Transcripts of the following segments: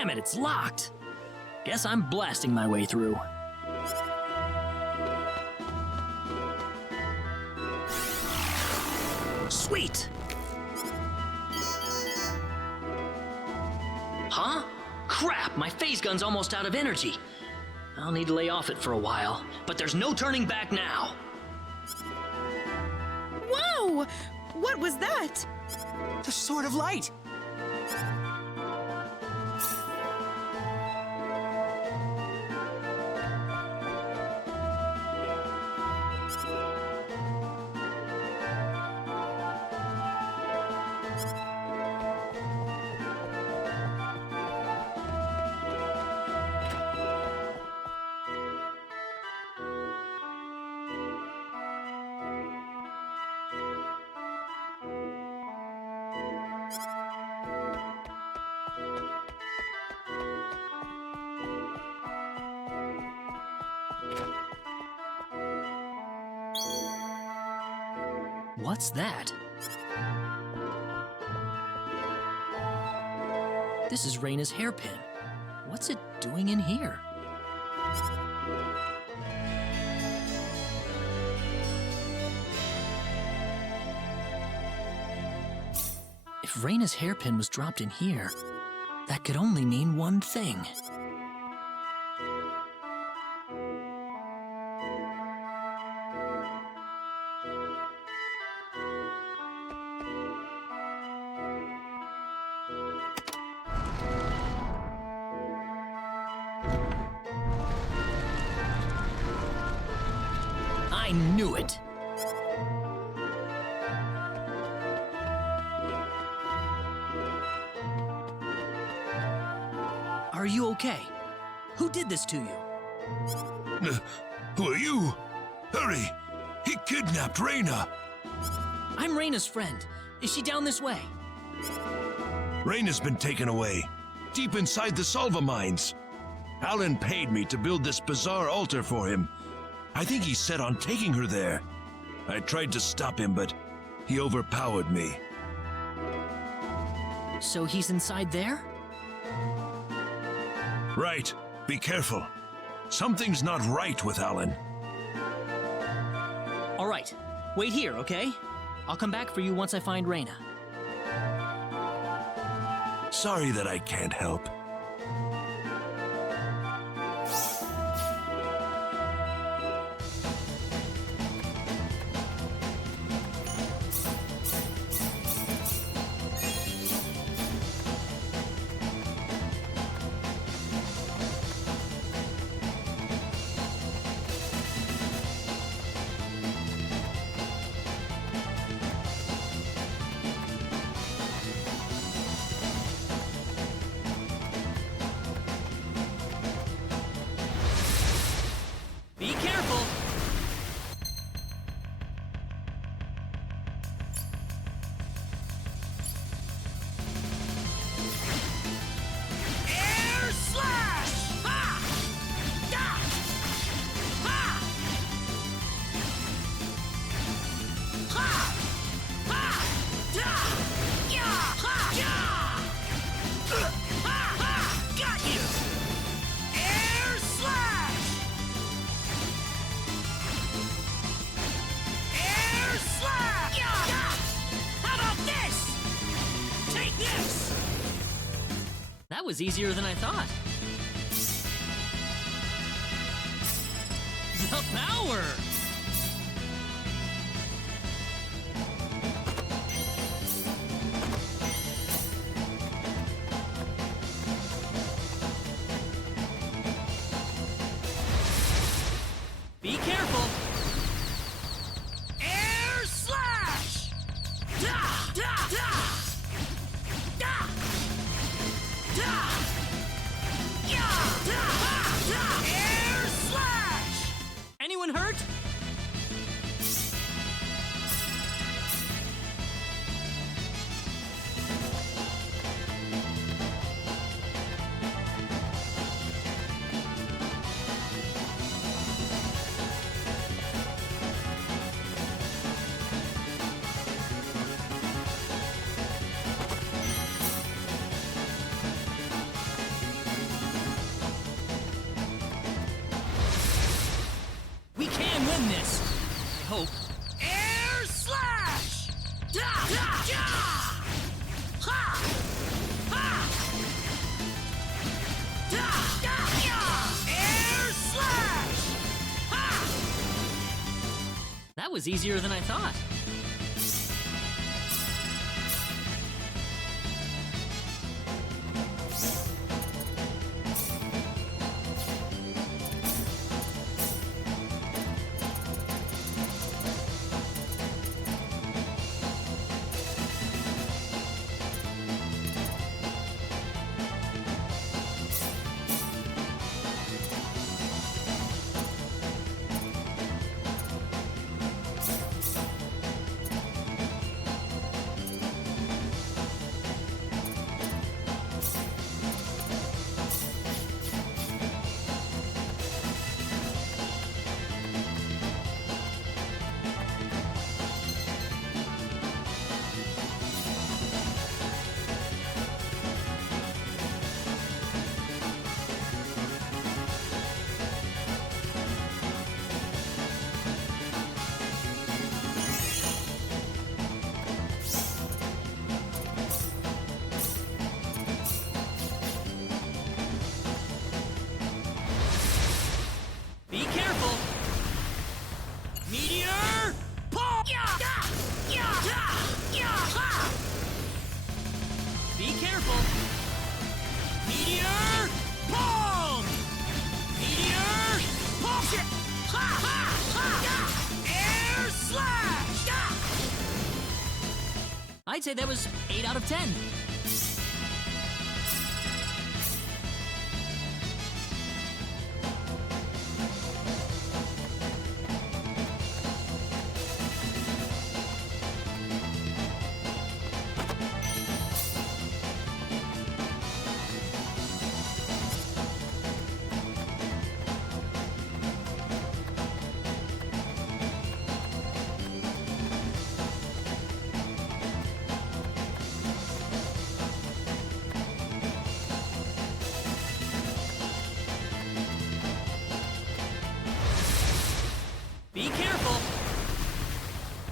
Damn it, it's locked. Guess I'm blasting my way through. Sweet! Huh? Crap, my phase gun's almost out of energy. I'll need to lay off it for a while, but there's no turning back now. Whoa! What was that? The Sword of Light! What's that? This is Reina's hairpin. What's it doing in here? If Reina's hairpin was dropped in here, that could only mean one thing. I knew it! Are you okay? Who did this to you? Who are you? Hurry! He kidnapped Reina! I'm Reina's friend. Is she down this way? Reina's been taken away, deep inside the Salva mines. Alan paid me to build this bizarre altar for him. I think he's set on taking her there. I tried to stop him, but he overpowered me. So he's inside there? Right. Be careful. Something's not right with Alan. All right. Wait here, okay? I'll come back for you once I find Reina. Sorry that I can't help. Be careful! Air slash! Ha! Da! Ha! Ha! Ha! Da! Ya! Ha! Ya! Ha! Ha! Got you! Air slash! Air slash! Yeah! How about this? Take this! That was easier than I thought. The power! Be careful! Air slash! Da! Da! Da! Da! Da! Ya! Da! Ha! Da! Air slash! Anyone hurt? That was easier than I thought. Be careful! Meteor! Pull! Be careful! Meteor! Palm! Meteor! Palm! Air slash! I'd say that was 8 out of 10. Be careful!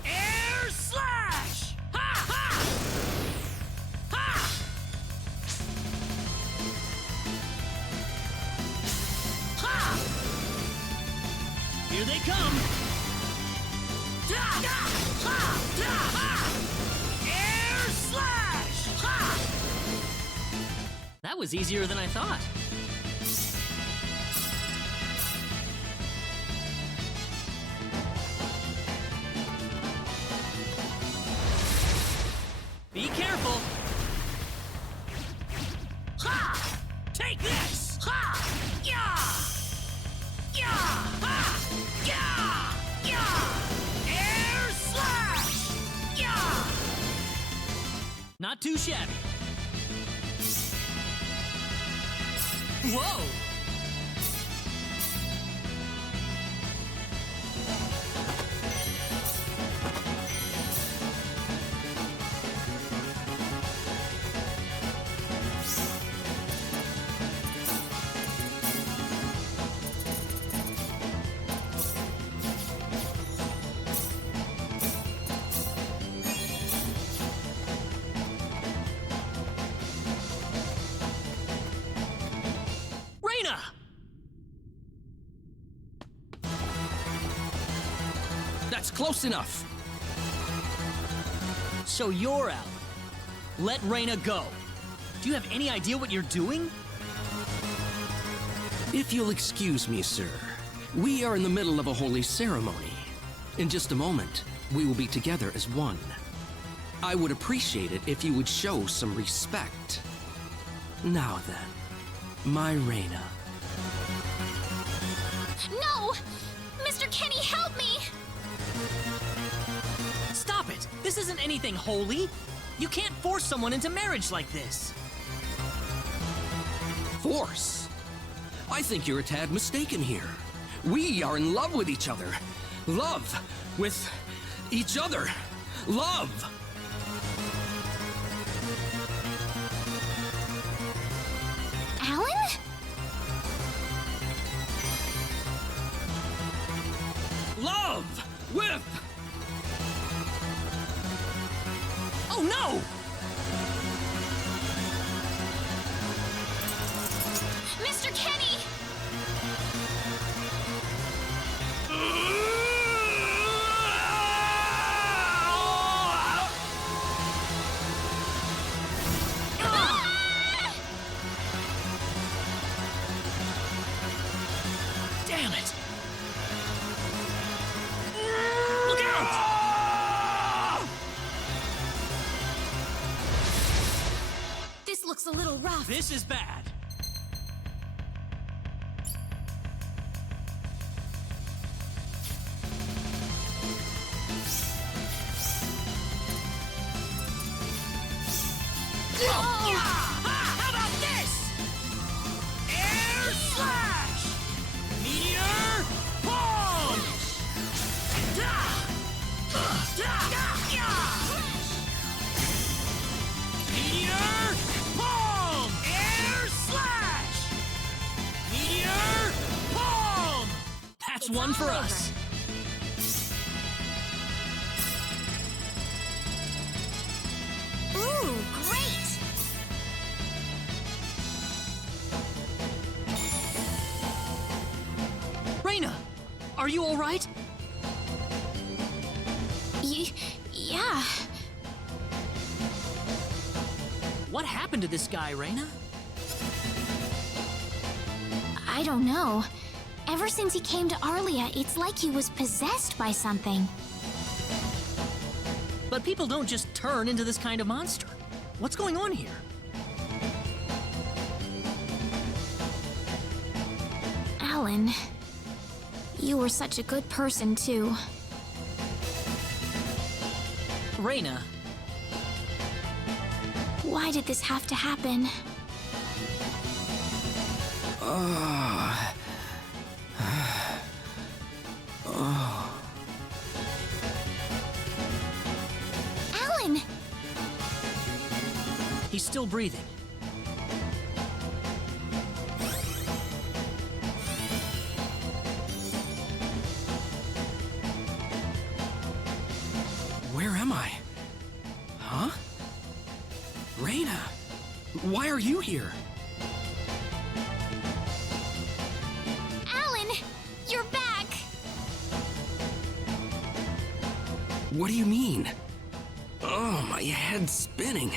Air slash! Ha ha! Ha! Ha! Here they come! Da! Da! Ha! Da! Ha! Air slash! Ha! That was easier than I thought. Be careful! Ha! Take this! Ha! Yeah! Yeah! Ha! Yeah! Yeah! Air slash! Yeah! Not too shabby. Whoa! Reina! That's close enough. So you're out. Let Reina go. Do you have any idea what you're doing? If you'll excuse me, sir, we are in the middle of a holy ceremony. In just a moment, we will be together as one. I would appreciate it if you would show some respect. Now then, my Reina. No! Mr. Kenny, help me! Stop it! This isn't anything holy. You can't force someone into marriage like this. Force? I think you're a tad mistaken here. We are in love with each other. Love with each other. Love! Alan? Love with... Oh no! Mr. Kenny! a little rough. This is bad. How about this? Air slash! Meteor punch! Meteor palm! Air slash! Meteor palm! That's one for us. Ooh, great! Reina, are you all right? Yeah. What happened to this guy, Reina? I don't know. Ever since he came to Arlia, it's like he was possessed by something. But people don't just turn into this kind of monster. What's going on here? Alan, you were such a good person, too. Reina, Why did this have to happen? Alan! he's still breathing. Where am I? Huh? Reina, why are you here? Alan! You're back! What do you mean? Oh, my head's spinning.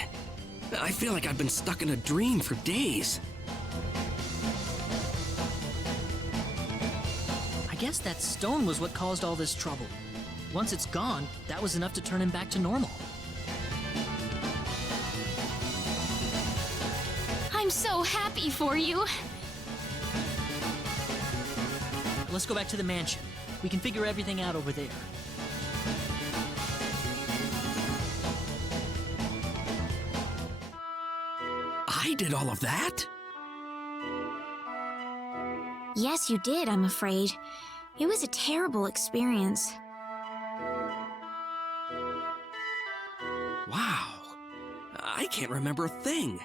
I feel like I've been stuck in a dream for days. I guess that stone was what caused all this trouble. Once it's gone, that was enough to turn him back to normal. I'm so happy for you. Let's go back to the mansion. We can figure everything out over there. I did all of that? Yes, you did, I'm afraid. It was a terrible experience. Wow. I can't remember a thing.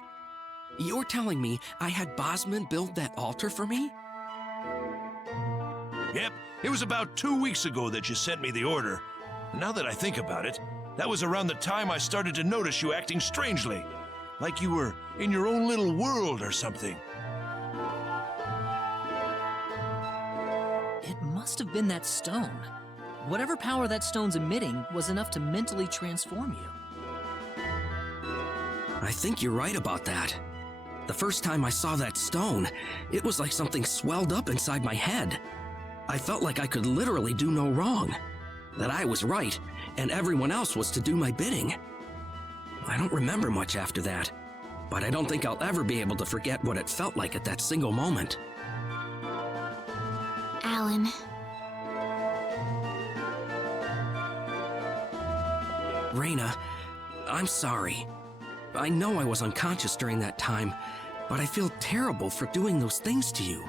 You're telling me I had Bosman build that altar for me? Yep, it was about 2 weeks ago that you sent me the order. Now that I think about it, that was around the time I started to notice you acting strangely. Like you were in your own little world or something. It must have been that stone. Whatever power that stone's emitting was enough to mentally transform you. I think you're right about that. The first time I saw that stone, it was like something swelled up inside my head. I felt like I could literally do no wrong. That I was right, and everyone else was to do my bidding. I don't remember much after that, but I don't think I'll ever be able to forget what it felt like at that single moment. Alan, Reina, I'm sorry. I know I was unconscious during that time, but I feel terrible for doing those things to you.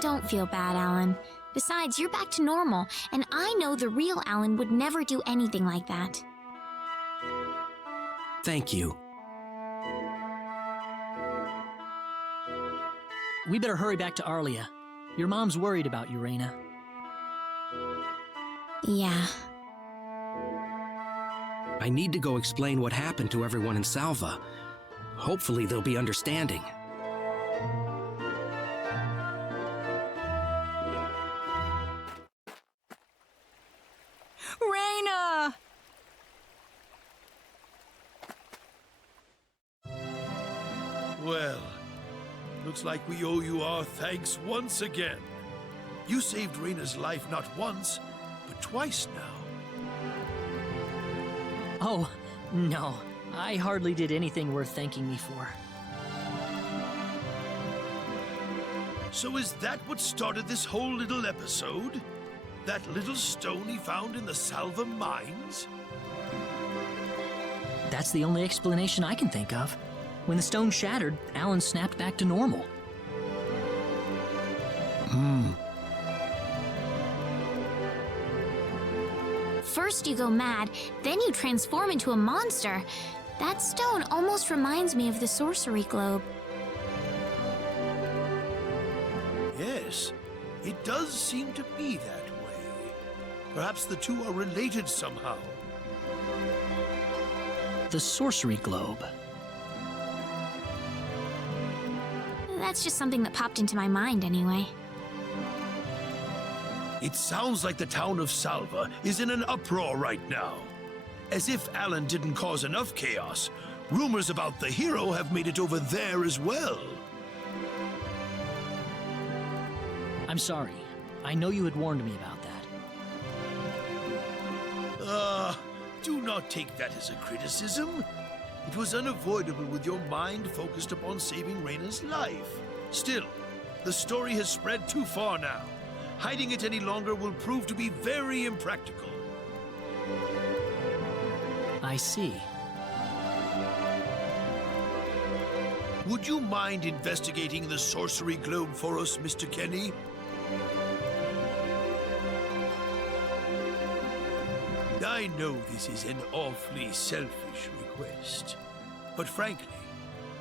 don't feel bad, Alan. Besides, you're back to normal, and I know the real Alan would never do anything like that. Thank you. We better hurry back to Arlia. Your mom's worried about you, Reina. Yeah. I need to go explain what happened to everyone in Salva. Hopefully they'll be understanding. Reina! Well, looks like we owe you our thanks once again. You saved Reina's life not once, but twice now. Oh, no. I hardly did anything worth thanking me for. So is that what started this whole little episode? That little stone he found in the Salva mines? That's the only explanation I can think of. When the stone shattered, Alan snapped back to normal. First you go mad, then you transform into a monster. That stone almost reminds me of the sorcery globe. Yes, it does seem to be that way. Perhaps the two are related somehow. The sorcery globe. That's just something that popped into my mind anyway. It sounds like the town of Salva is in an uproar right now. As if Alan didn't cause enough chaos, rumors about the hero have made it over there as well. I'm sorry. I know you had warned me about that. Do not take that as a criticism. It was unavoidable with your mind focused upon saving Reina's life. Still, the story has spread too far now. Hiding it any longer will prove to be very impractical. I see. Would you mind investigating the sorcery globe for us, Mr. Kenny? I know this is an awfully selfish request, but frankly,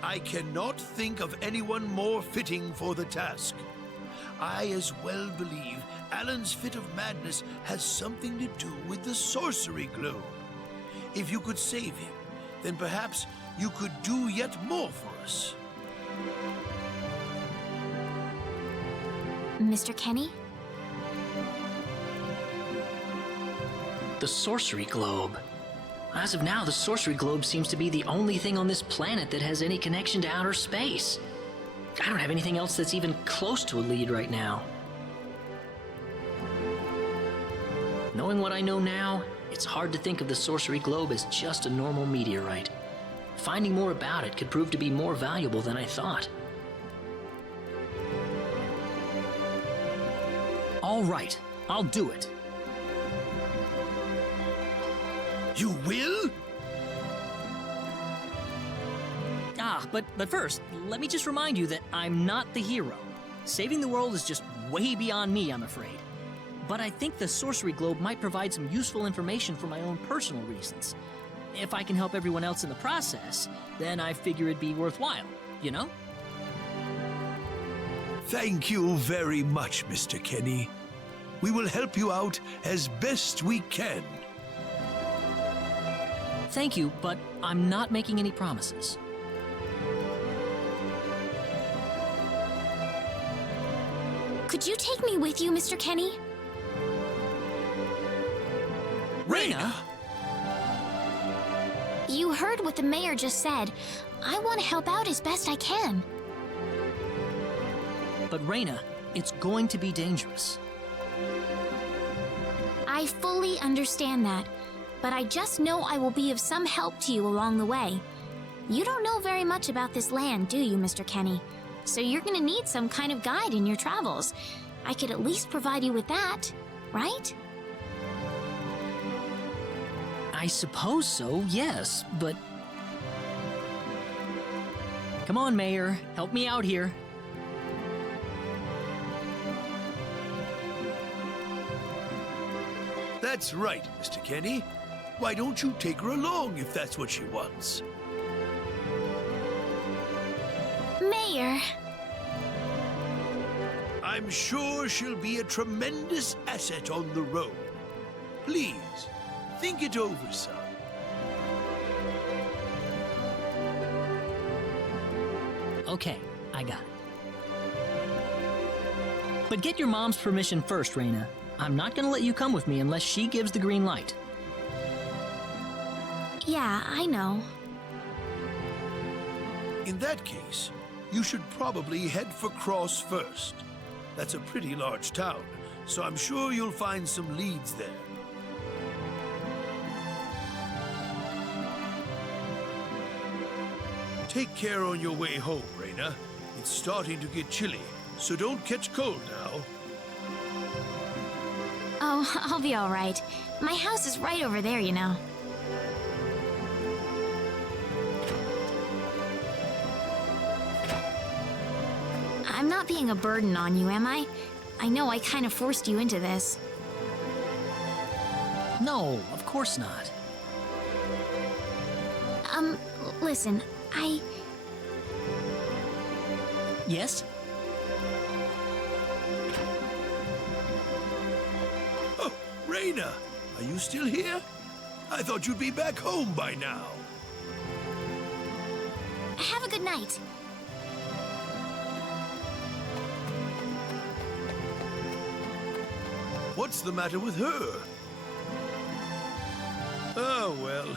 I cannot think of anyone more fitting for the task. I as well believe Alan's fit of madness has something to do with the sorcery globe. If you could save him, then perhaps you could do yet more for us. Mr. Kenny? The sorcery globe. As of now, the sorcery globe seems to be the only thing on this planet that has any connection to outer space. I don't have anything else that's even close to a lead right now. Knowing what I know now, it's hard to think of the sorcery globe as just a normal meteorite. Finding more about it could prove to be more valuable than I thought. All right, I'll do it. You will? But first, let me just remind you that I'm not the hero. Saving the world is just way beyond me, I'm afraid. But I think the sorcery globe might provide some useful information for my own personal reasons. If I can help everyone else in the process, then I figure it'd be worthwhile, you know? Thank you very much, Mr. Kenny. We will help you out as best we can. Thank you, but I'm not making any promises. Could you take me with you, Mr. Kenny? Reina! You heard what the mayor just said. I want to help out as best I can. But Reina, it's going to be dangerous. I fully understand that, but I just know I will be of some help to you along the way. You don't know very much about this land, do you, Mr. Kenny? So you're gonna need some kind of guide in your travels. I could at least provide you with that, right? I suppose so, yes, but... Come on, Mayor, help me out here. That's right, Mr. Kenny. Why don't you take her along if that's what she wants? Mayor! I'm sure she'll be a tremendous asset on the road. Please, think it over, son. Okay, I got it. But get your mom's permission first, Reina. I'm not gonna let you come with me unless she gives the green light. Yeah, I know. In that case, you should probably head for Cross first. That's a pretty large town, so I'm sure you'll find some leads there. Take care on your way home, Raina. It's starting to get chilly, so don't catch cold now. Oh, I'll be all right. My house is right over there, you know. I'm not being a burden on you, am I? I know I kind of forced you into this. No, of course not. Listen, Yes? Oh, Raina, are you still here? I thought you'd be back home by now. Have a good night. What's the matter with her? Oh, well,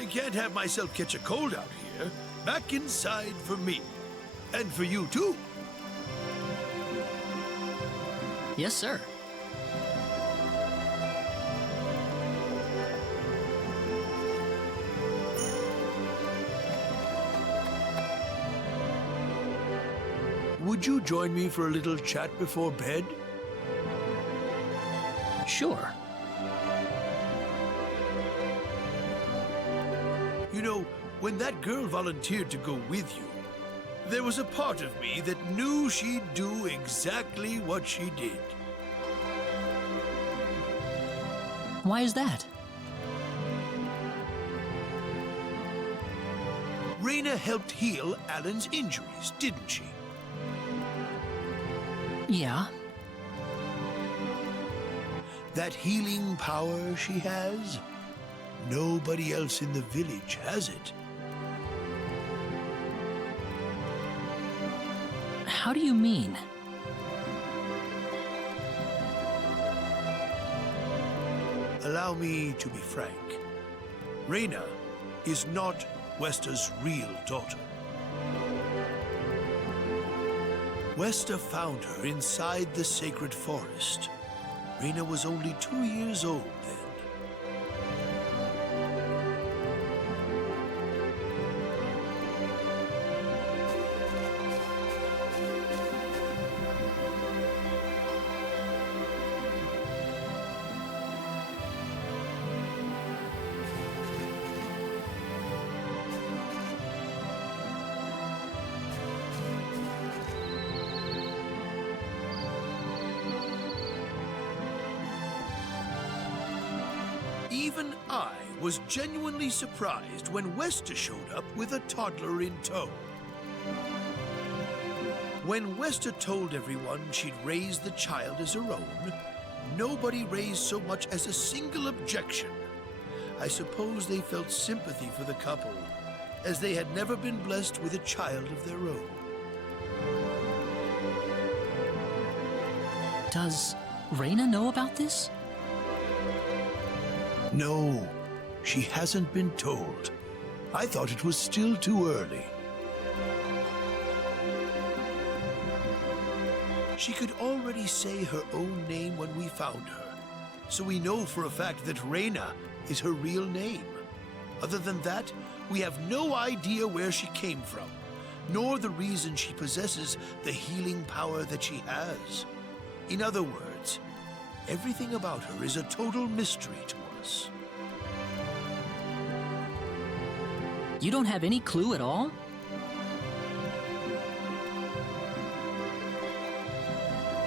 I can't have myself catch a cold out here. Back inside for me. And for you, too. Yes, sir. Would you join me for a little chat before bed? Sure. You know, when that girl volunteered to go with you, there was a part of me that knew she'd do exactly what she did. Why is that? Raina helped heal Alan's injuries, didn't she? Yeah. That healing power she has, nobody else in the village has it. How do you mean? Allow me to be frank. Raina is not Wester's real daughter. Wester found her inside the sacred forest. Raina was only 2 years old then. Even I was genuinely surprised when Wester showed up with a toddler in tow. When Wester told everyone she'd raised the child as her own, nobody raised so much as a single objection. I suppose they felt sympathy for the couple, as they had never been blessed with a child of their own. Does Raina know about this? No, she hasn't been told. I thought it was still too early. She could already say her own name when we found her, so we know for a fact that Raina is her real name. Other than that, we have no idea where she came from, nor the reason she possesses the healing power that she has. In other words, everything about her is a total mystery to us. You don't have any clue at all?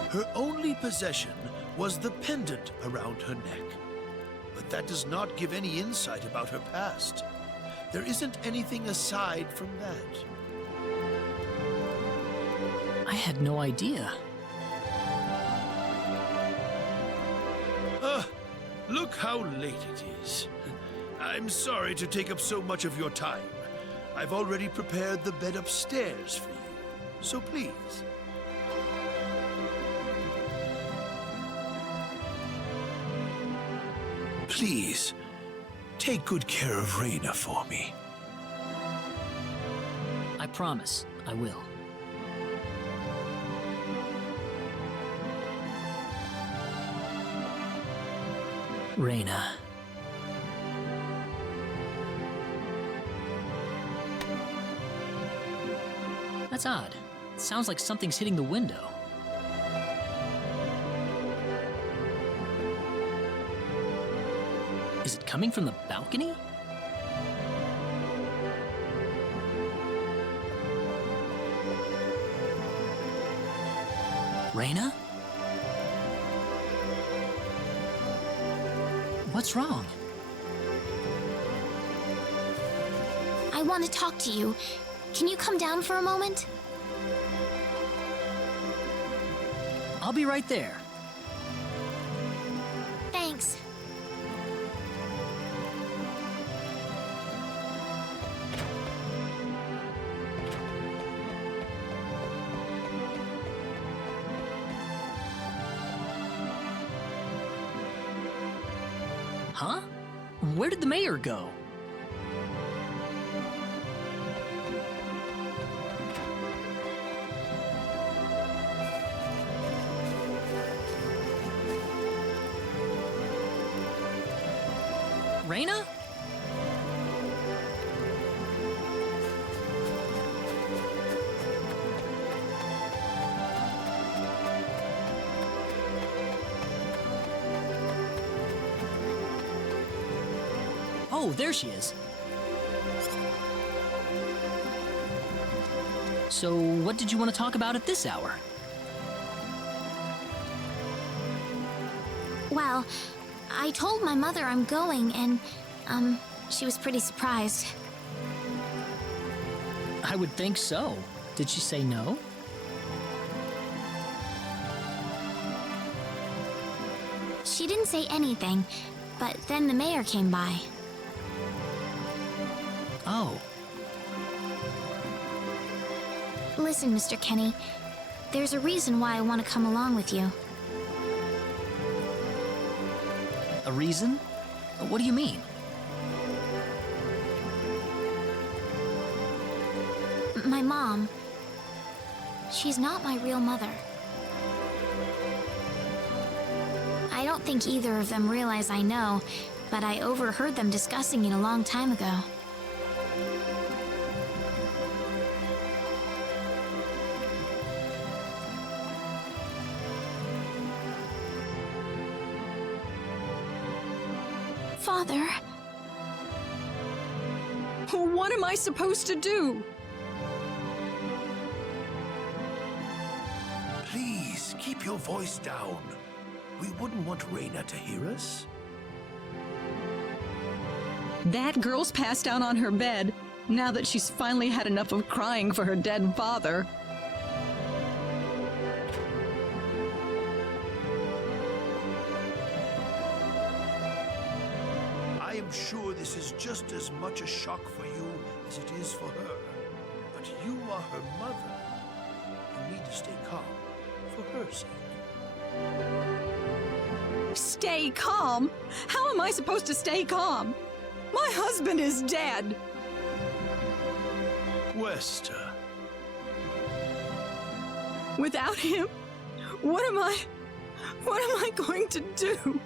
Her only possession was the pendant around her neck. But that does not give any insight about her past. There isn't anything aside from that. I had no idea. Look how late it is. I'm sorry to take up so much of your time. I've already prepared the bed upstairs for you, so please. Please, take good care of Raina for me. I promise, I will. Raina. That's odd. It sounds like something's hitting the window. Is it coming from the balcony? Raina? What's wrong? I want to talk to you. Can you come down for a moment? I'll be right there. Thanks. Huh? Where did the mayor go? Raina? Oh, there she is. So, what did you want to talk about at this hour? Well, I told my mother I'm going, and, she was pretty surprised. I would think so. Did she say no? She didn't say anything, but then the mayor came by. Oh, Listen, Mr. Kenny, there's a reason why I want to come along with you. a reason? What do you mean? My mom, she's not my real mother. I don't think either of them realize I know, but I overheard them discussing it a long time ago. Father, What am I supposed to do? Please, keep your voice down. We wouldn't want Raina to hear us. That girl's passed out on her bed, now that she's finally had enough of crying for her dead father. I am sure this is just as much a shock for you as it is for her. But you are her mother. You need to stay calm for her sake. Stay calm? How am I supposed to stay calm? My husband is dead. Wester, Without him, what am I going to do?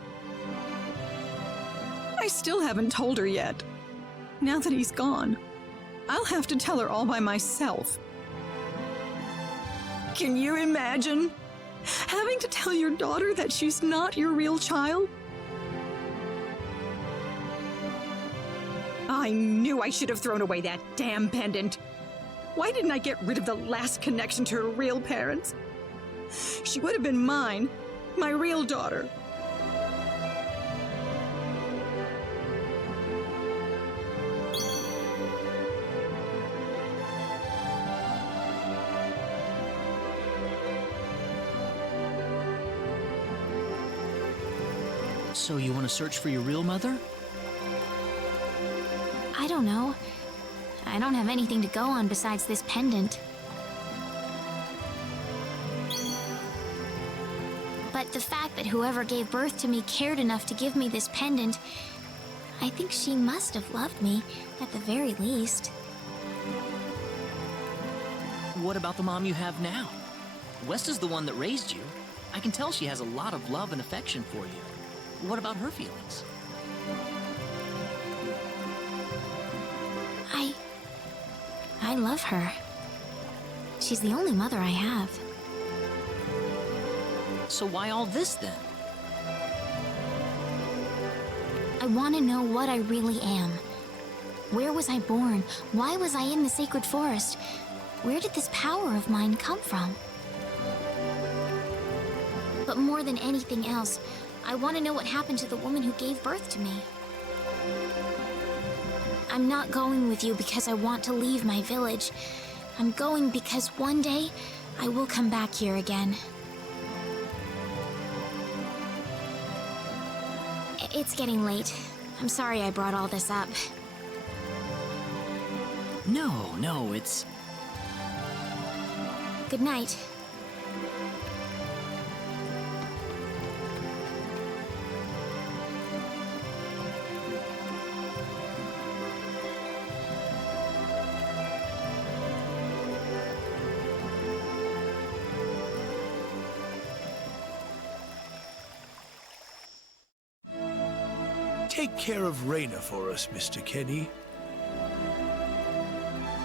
I still haven't told her yet. Now that he's gone, I'll have to tell her all by myself. Can you imagine having to tell your daughter that she's not your real child? I knew I should have thrown away that damn pendant. Why didn't I get rid of the last connection to her real parents? She would have been mine, my real daughter. So you want to search for your real mother? I don't know. I don't have anything to go on besides this pendant. But the fact that whoever gave birth to me cared enough to give me this pendant, I think she must have loved me, at the very least. What about the mom you have now? West is the one that raised you. I can tell she has a lot of love and affection for you. What about her feelings? I love her. She's the only mother I have. So why all this then? I want to know what I really am. Where was I born? Why was I in the sacred forest? Where did this power of mine come from? But more than anything else, I want to know what happened to the woman who gave birth to me. I'm not going with you because I want to leave my village. I'm going because one day I will come back here again. It's getting late. I'm sorry I brought all this up. No, it's... Good night. Take care of Raina for us, Mr. Kenny.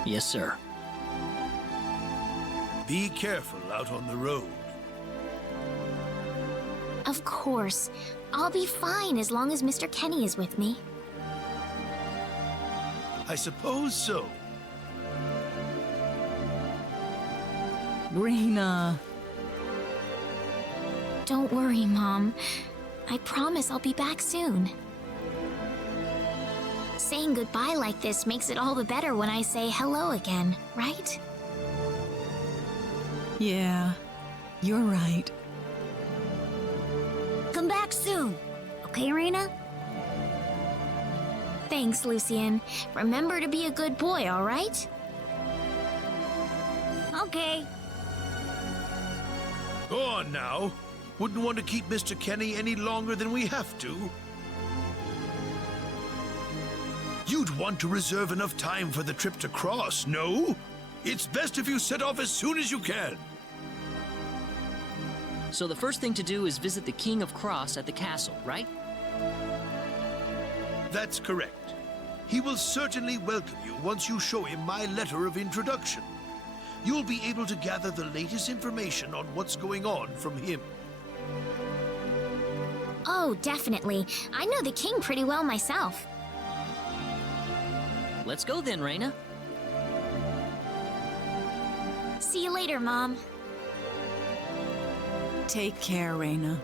Yes, sir. Be careful out on the road. Of course. I'll be fine as long as Mr. Kenny is with me. I suppose so. Raina. Don't worry, Mom. I promise I'll be back soon. Saying goodbye like this makes it all the better when I say hello again, right? Yeah, you're right. Come back soon. Okay, Raina? Thanks, Lucian. Remember to be a good boy, all right? Okay. Go on now. Wouldn't want to keep Mr. Kenny any longer than we have to. You'd want to reserve enough time for the trip to Cross, no? It's best if you set off as soon as you can. So the first thing to do is visit the King of Cross at the castle, right? That's correct. He will certainly welcome you once you show him my letter of introduction. You'll be able to gather the latest information on what's going on from him. Oh, definitely. I know the king pretty well myself. Let's go then, Raina. See you later, Mom. Take care, Raina.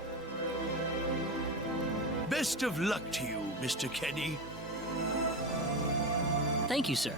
Best of luck to you, Mr. Kenny. Thank you, sir.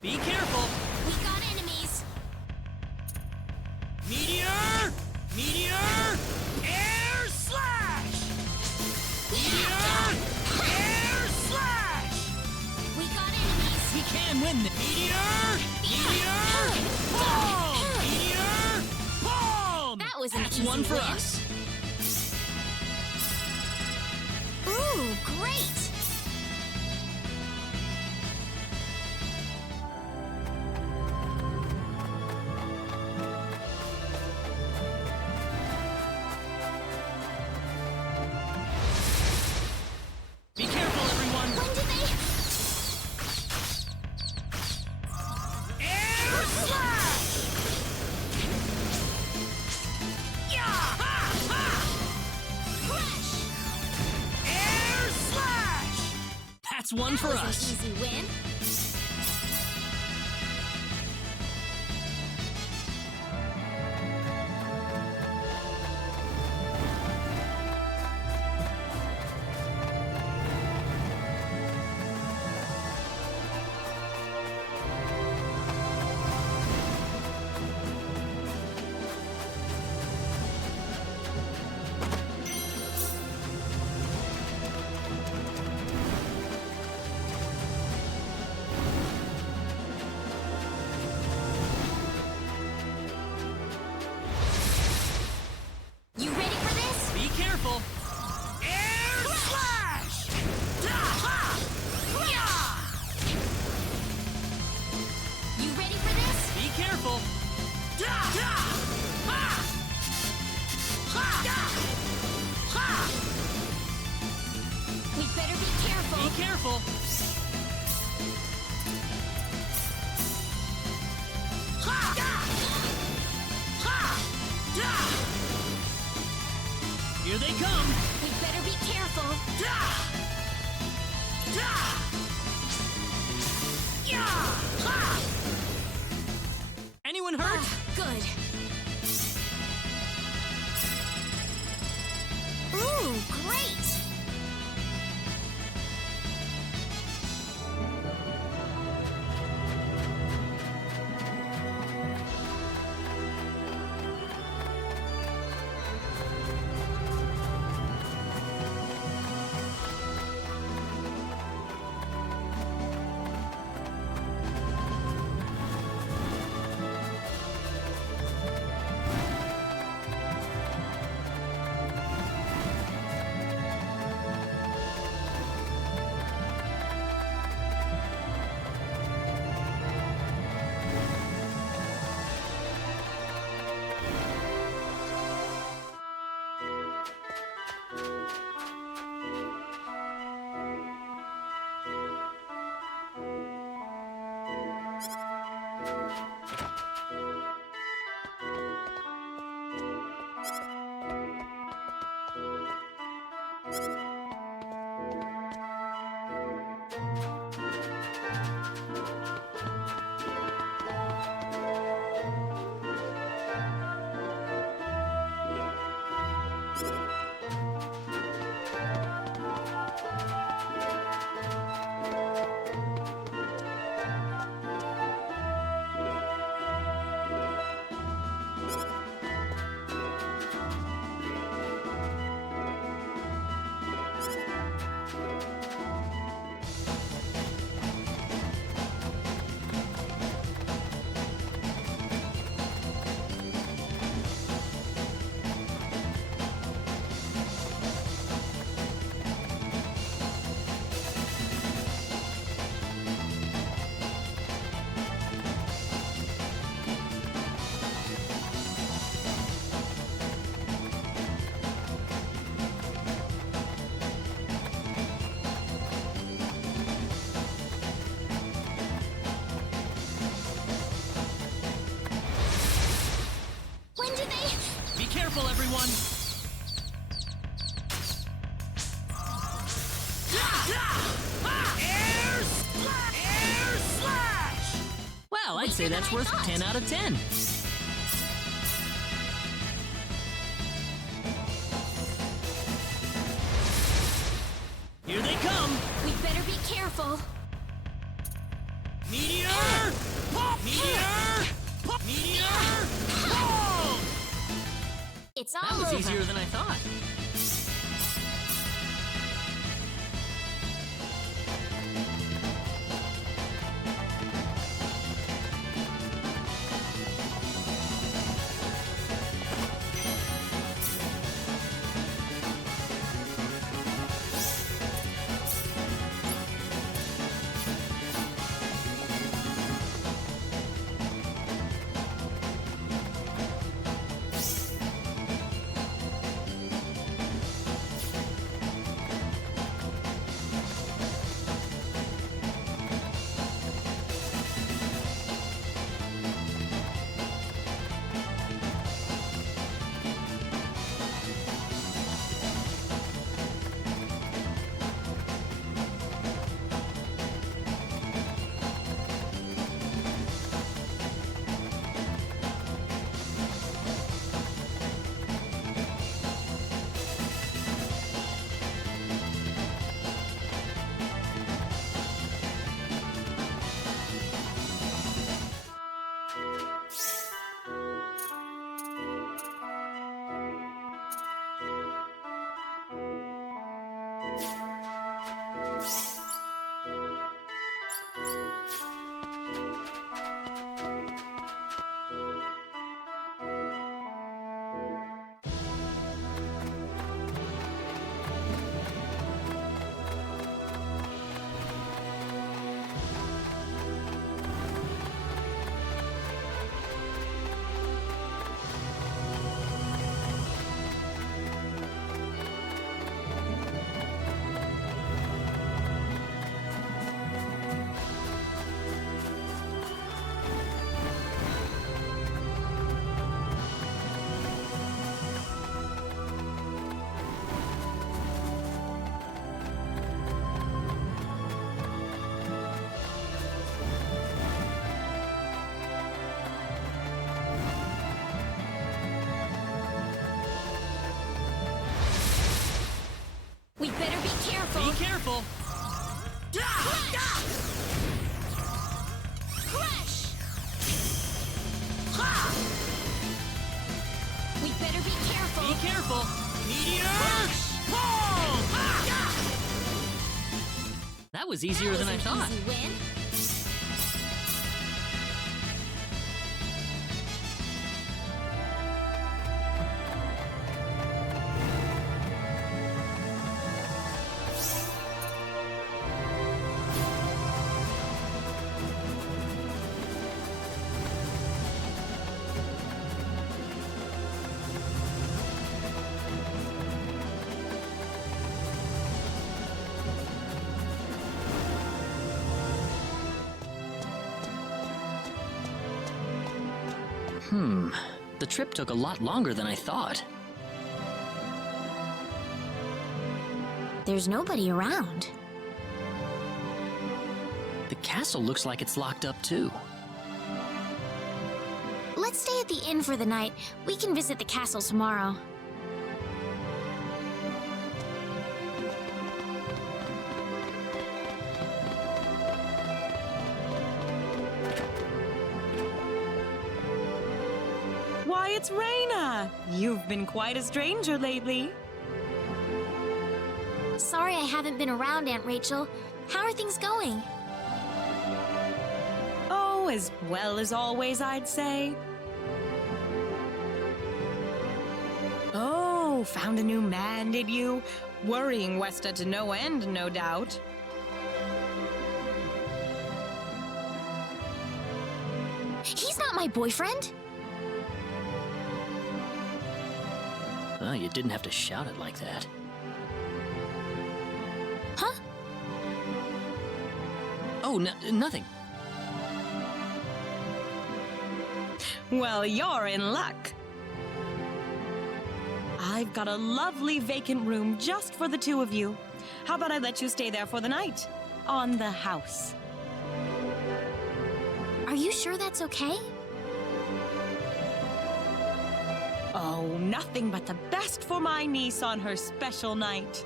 Be careful! We got enemies. Meteor! Meteor! Air slash! Meteor! Air slash! We got enemies. We can win this! Meteor! Meteor! Boom! Meteor! Boom! That was an That's easy one for win. us. Ooh, great. Be careful, everyone! When did they... Air slash! Yeah! Ha! Ha! Crash! Air slash! That's one for That was us. an easy win. careful! Ha! Ha! Here they come! We better be careful. Anyone hurt? Good. Ooh, great! When did they... Be careful, everyone! Air slash! Well, I'd say that's worth 10 out of 10. Here they come! We better be careful. Meteor! Meteor! Meteor! Boom! It's all That was over. easier than I thought. careful! Be careful! Meteor! Pull! That was easier than I thought. Easy win. The trip took a lot longer than I thought. There's nobody around. The castle looks like it's locked up too. Let's stay at the inn for the night. We can visit the castle tomorrow. Why, it's Raina! You've been quite a stranger lately. Sorry I haven't been around, Aunt Rachel. How are things going? Oh, as well as always, I'd say. Oh, found a new man, did you? Worrying Westa to no end, no doubt. He's not my boyfriend. Oh, you didn't have to shout it like that. Huh? Oh, nothing. Well, you're in luck. I've got a lovely vacant room just for the two of you. How about I let you stay there for the night? On the house. Are you sure that's okay? Oh, nothing but the best for my niece on her special night.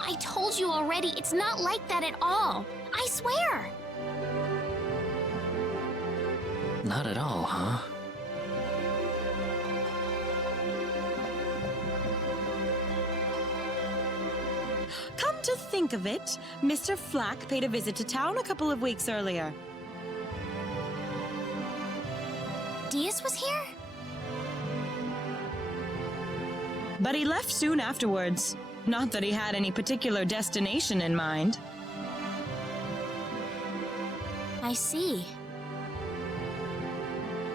I told you already, it's not like that at all. I swear. Not at all, huh? Come to think of it, Mr. Flack paid a visit to town a couple of weeks earlier. Diaz was here? But he left soon afterwards. Not that he had any particular destination in mind. I see.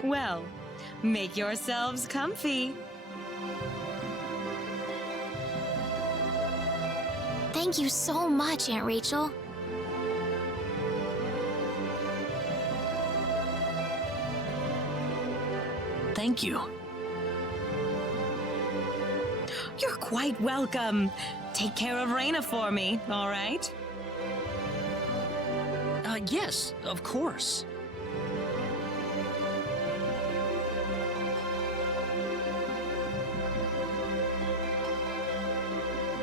Well, make yourselves comfy. Thank you so much, Aunt Rachel. Thank you. You're quite welcome. Take care of Raina for me, all right? Yes, of course.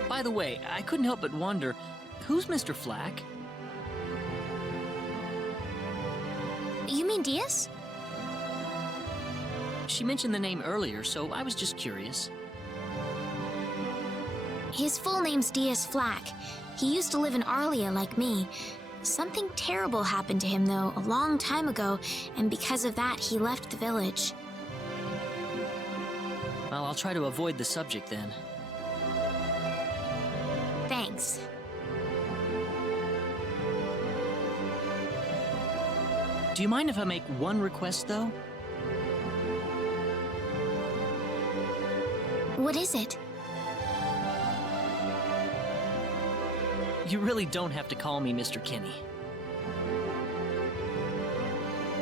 By the way, I couldn't help but wonder, who's Mr. Flack? You mean Diaz? She mentioned the name earlier, so I was just curious. His full name's Diaz Flack. He used to live in Arlia like me. Something terrible happened to him, though, a long time ago, and because of that, he left the village. Well, I'll try to avoid the subject then. Thanks. Do you mind if I make one request, though? What is it? You really don't have to call me Mr. Kenny.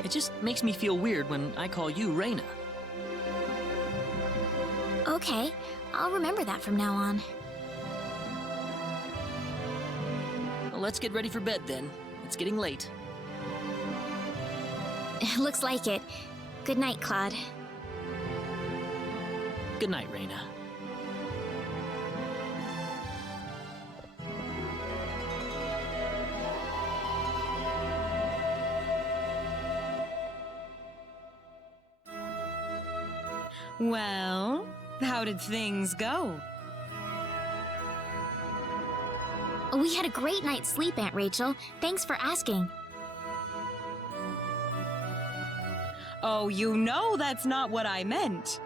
It just makes me feel weird when I call you Raina. Okay, I'll remember that from now on. Well, let's get ready for bed then. It's getting late. Looks like it. Good night, Claude. Good night, Raina. Well, how did things go? We had a great night's sleep, Aunt Rachel. Thanks for asking. Oh, you know that's not what I meant.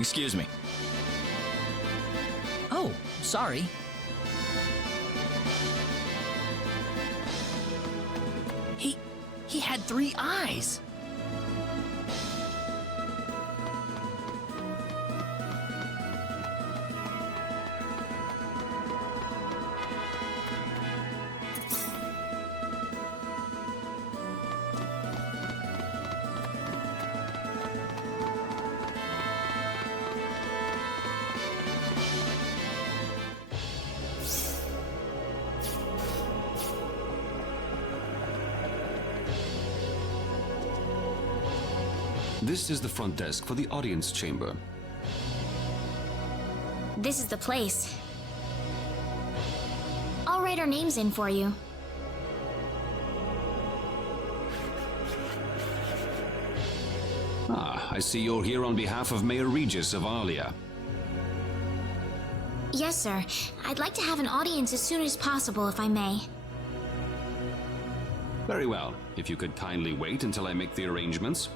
Excuse me. Oh, sorry. He had 3 eyes. This is the front desk for the audience chamber. This is the place. I'll write our names in for you. Ah, I see you're here on behalf of Mayor Regis of Alia. Yes, sir. I'd like to have an audience as soon as possible, if I may. Very well. If you could kindly wait until I make the arrangements.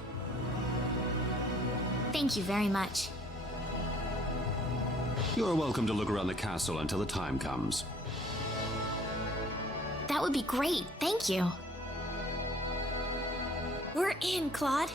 Thank you very much. You're welcome to look around the castle until the time comes. That would be great. Thank you. We're in, Claude.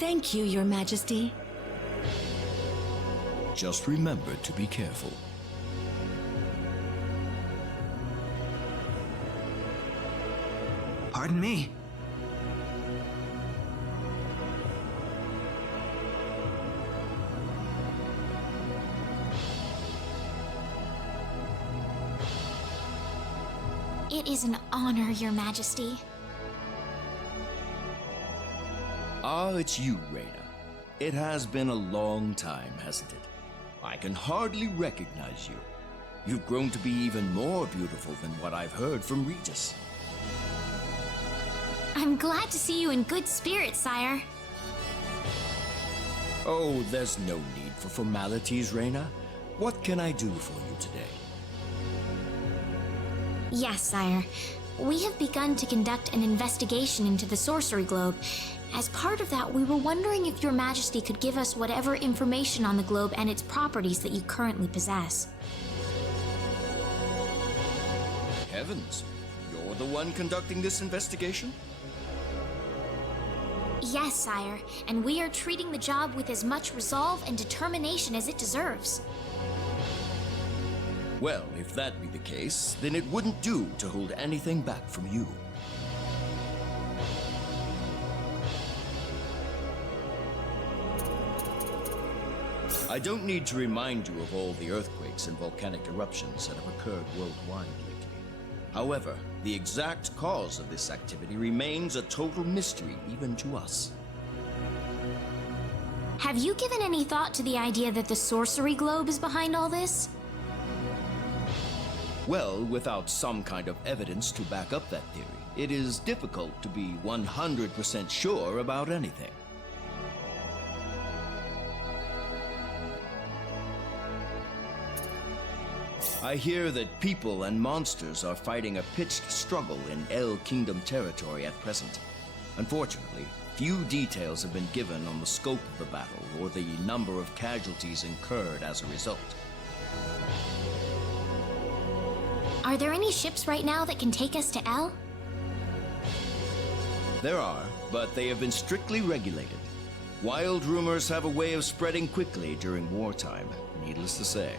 Thank you, Your Majesty. Just remember to be careful. Pardon me. It is an honor, Your Majesty. Ah, it's you, Reyna. It has been a long time, hasn't it? I can hardly recognize you. You've grown to be even more beautiful than what I've heard from Regis. I'm glad to see you in good spirits, sire. Oh, there's no need for formalities, Reyna. What can I do for you today? Yes, sire. We have begun to conduct an investigation into the sorcery globe. As part of that, we were wondering if Your Majesty could give us whatever information on the globe and its properties that you currently possess. Heavens, you're the one conducting this investigation? Yes, sire, and we are treating the job with as much resolve and determination as it deserves. Well, if that be the case, then it wouldn't do to hold anything back from you. I don't need to remind you of all the earthquakes and volcanic eruptions that have occurred worldwide lately. However, the exact cause of this activity remains a total mystery even to us. Have you given any thought to the idea that the sorcery globe is behind all this? Well, without some kind of evidence to back up that theory, it is difficult to be 100% sure about anything. I hear that people and monsters are fighting a pitched struggle in El Kingdom territory at present. Unfortunately, few details have been given on the scope of the battle or the number of casualties incurred as a result. Are there any ships right now that can take us to El? There are, but they have been strictly regulated. Wild rumors have a way of spreading quickly during wartime, needless to say.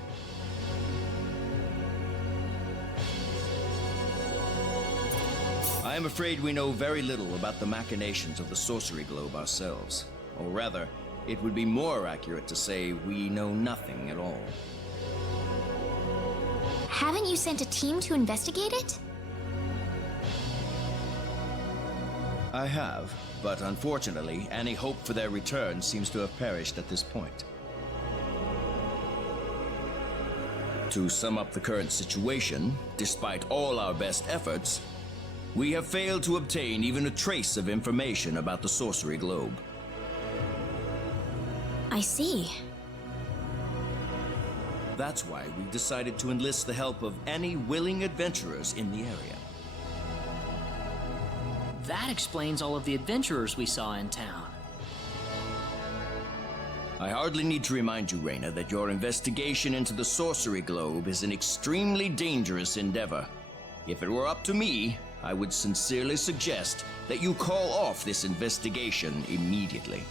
I am afraid we know very little about the machinations of the sorcery globe ourselves. Or rather, it would be more accurate to say we know nothing at all. Haven't you sent a team to investigate it? I have, but unfortunately, any hope for their return seems to have perished at this point. To sum up the current situation, despite all our best efforts, we have failed to obtain even a trace of information about the sorcery globe. I see. That's why we've decided to enlist the help of any willing adventurers in the area. That explains all of the adventurers we saw in town. I hardly need to remind you, Reyna, that your investigation into the sorcery globe is an extremely dangerous endeavor. If it were up to me, I would sincerely suggest that you call off this investigation immediately.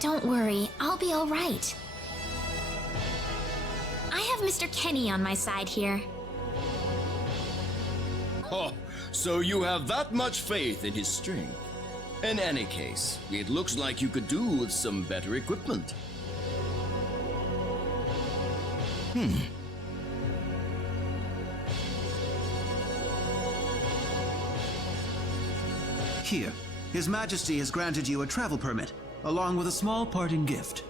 Don't worry, I'll be all right. I have Mr. Kenny on my side here. Oh, so you have that much faith in his strength. In any case, it looks like you could do with some better equipment. Here, His Majesty has granted you a travel permit, along with a small parting gift.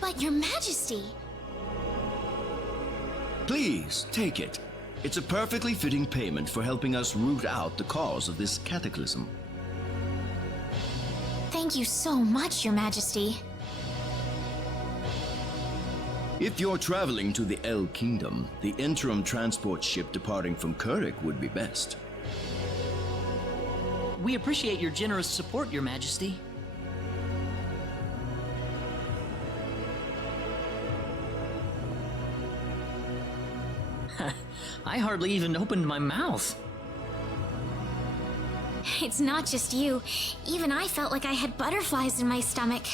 But Your Majesty! Please, take it. It's a perfectly fitting payment for helping us root out the cause of this cataclysm. Thank you so much, Your Majesty. If you're traveling to the El Kingdom, the interim transport ship departing from Kurik would be best. We appreciate your generous support, Your Majesty. I hardly even opened my mouth. It's not just you. Even I felt like I had butterflies in my stomach.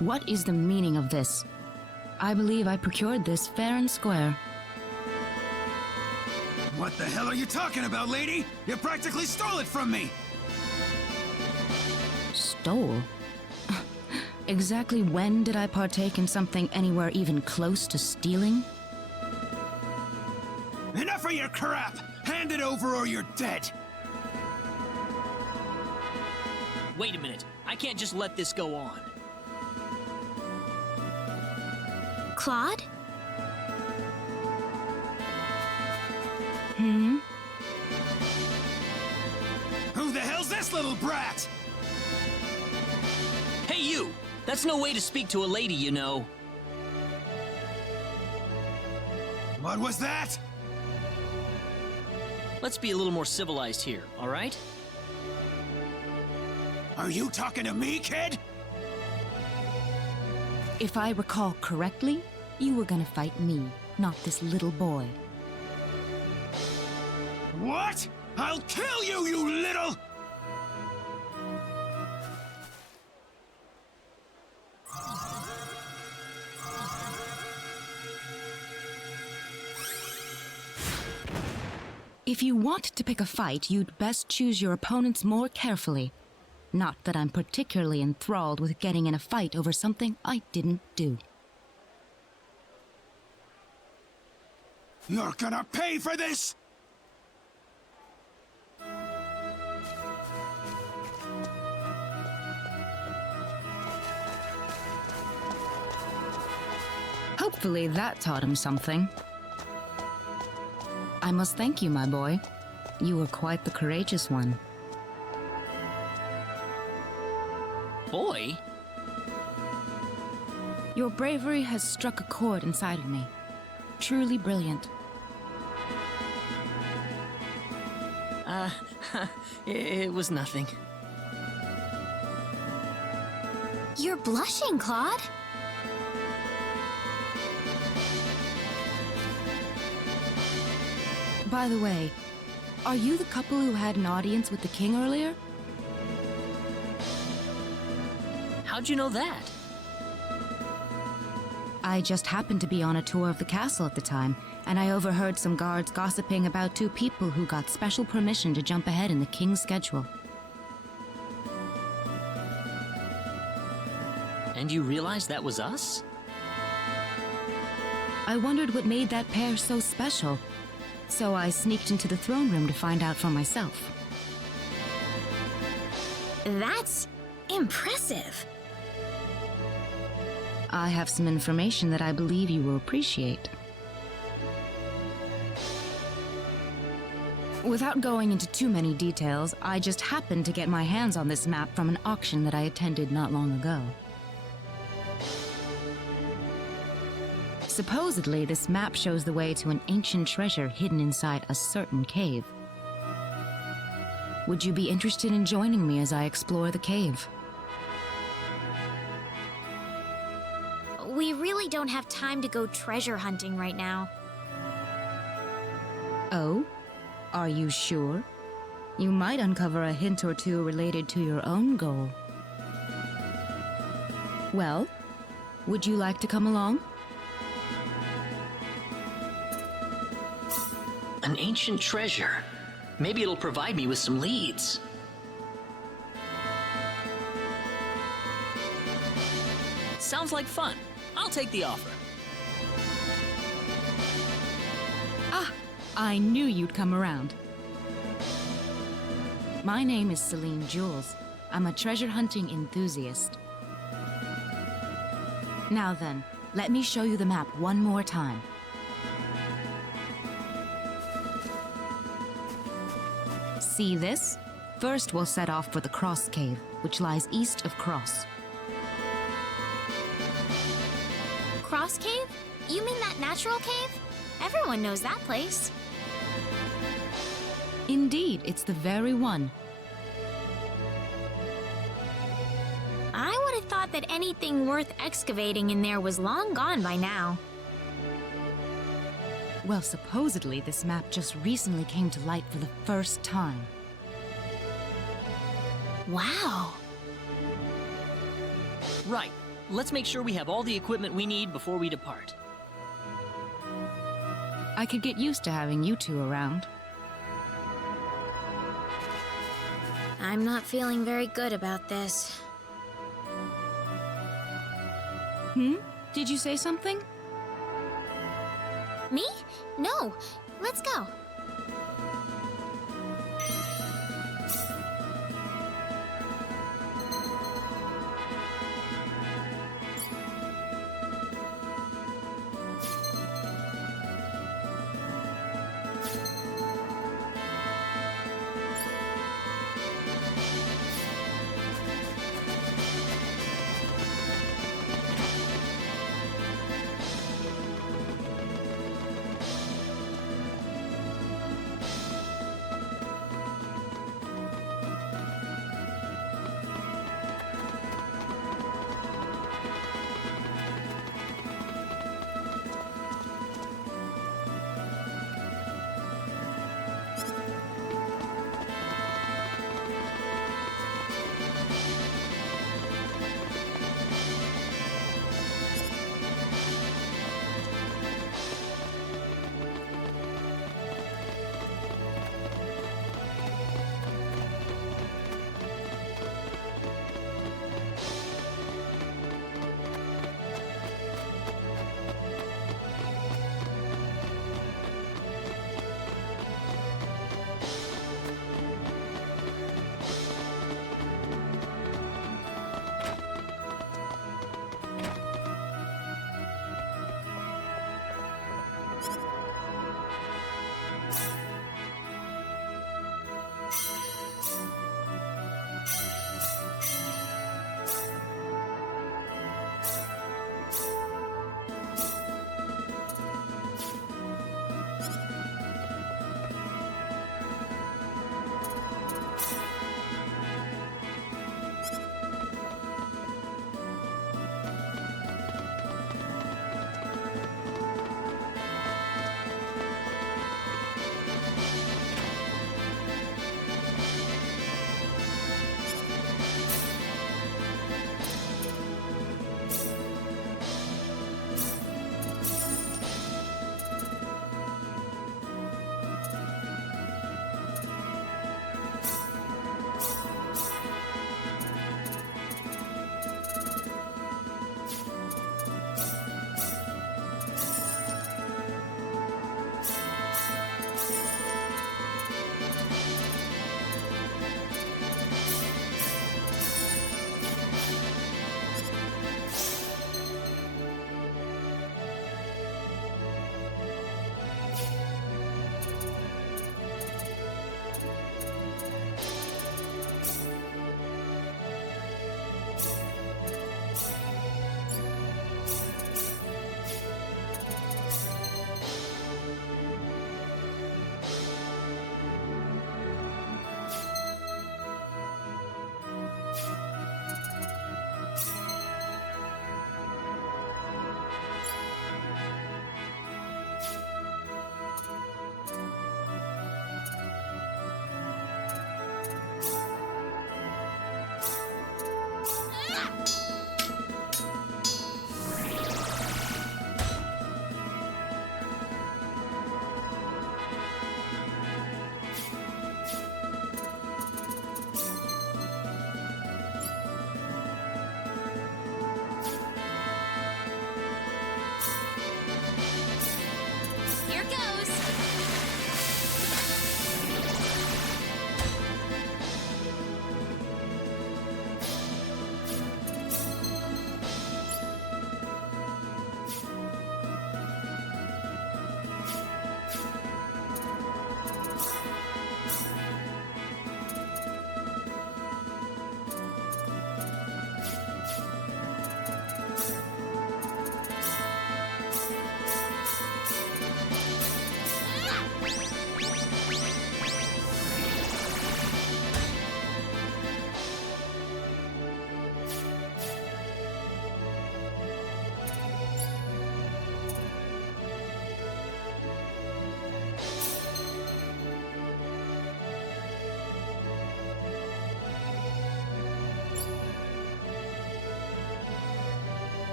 What is the meaning of this? I believe I procured this fair and square. What the hell are you talking about, lady? You practically stole it from me! Stole? Exactly when did I partake in something anywhere even close to stealing? Enough of your crap! Hand it over or you're dead! Wait a minute. I can't just let this go on. Claude? Hmm? Who the hell's this little brat? Hey, you! That's no way to speak to a lady, you know. What was that? Let's be a little more civilized here, all right? Are you talking to me, kid? If I recall correctly, you were gonna fight me, not this little boy. What? I'll kill you, you little... If you want to pick a fight, you'd best choose your opponents more carefully. Not that I'm particularly enthralled with getting in a fight over something I didn't do. You're gonna pay for this! Hopefully that taught him something. I must thank you, my boy. You were quite the courageous one. Boy? Your bravery has struck a chord inside of me. Truly brilliant. It was nothing. You're blushing, Claude. By the way, are you the couple who had an audience with the king earlier? How'd you know that? I just happened to be on a tour of the castle at the time, and I overheard some guards gossiping about two people who got special permission to jump ahead in the king's schedule. And you realized that was us? I wondered what made that pair so special, so I sneaked into the throne room to find out for myself. That's impressive. I have some information that I believe you will appreciate. Without going into too many details, I just happened to get my hands on this map from an auction that I attended not long ago. Supposedly, this map shows the way to an ancient treasure hidden inside a certain cave. Would you be interested in joining me as I explore the cave? We really don't have time to go treasure hunting right now. Oh? Are you sure? You might uncover a hint or two related to your own goal. Well, would you like to come along? An ancient treasure. Maybe it'll provide me with some leads. Sounds like fun. I'll take the offer. Ah, I knew you'd come around. My name is Celine Jules. I'm a treasure hunting enthusiast. Now then, let me show you the map one more time. See this? First, we'll set off for the Cross Cave, which lies east of Cross. Cross Cave? You mean that natural cave? Everyone knows that place. Indeed, it's the very one. I would have thought that anything worth excavating in there was long gone by now. Well, supposedly this map just recently came to light for the first time. Wow. Right. Let's make sure we have all the equipment we need before we depart. I could get used to having you two around. I'm not feeling very good about this. Did you say something? Me? No. Let's go.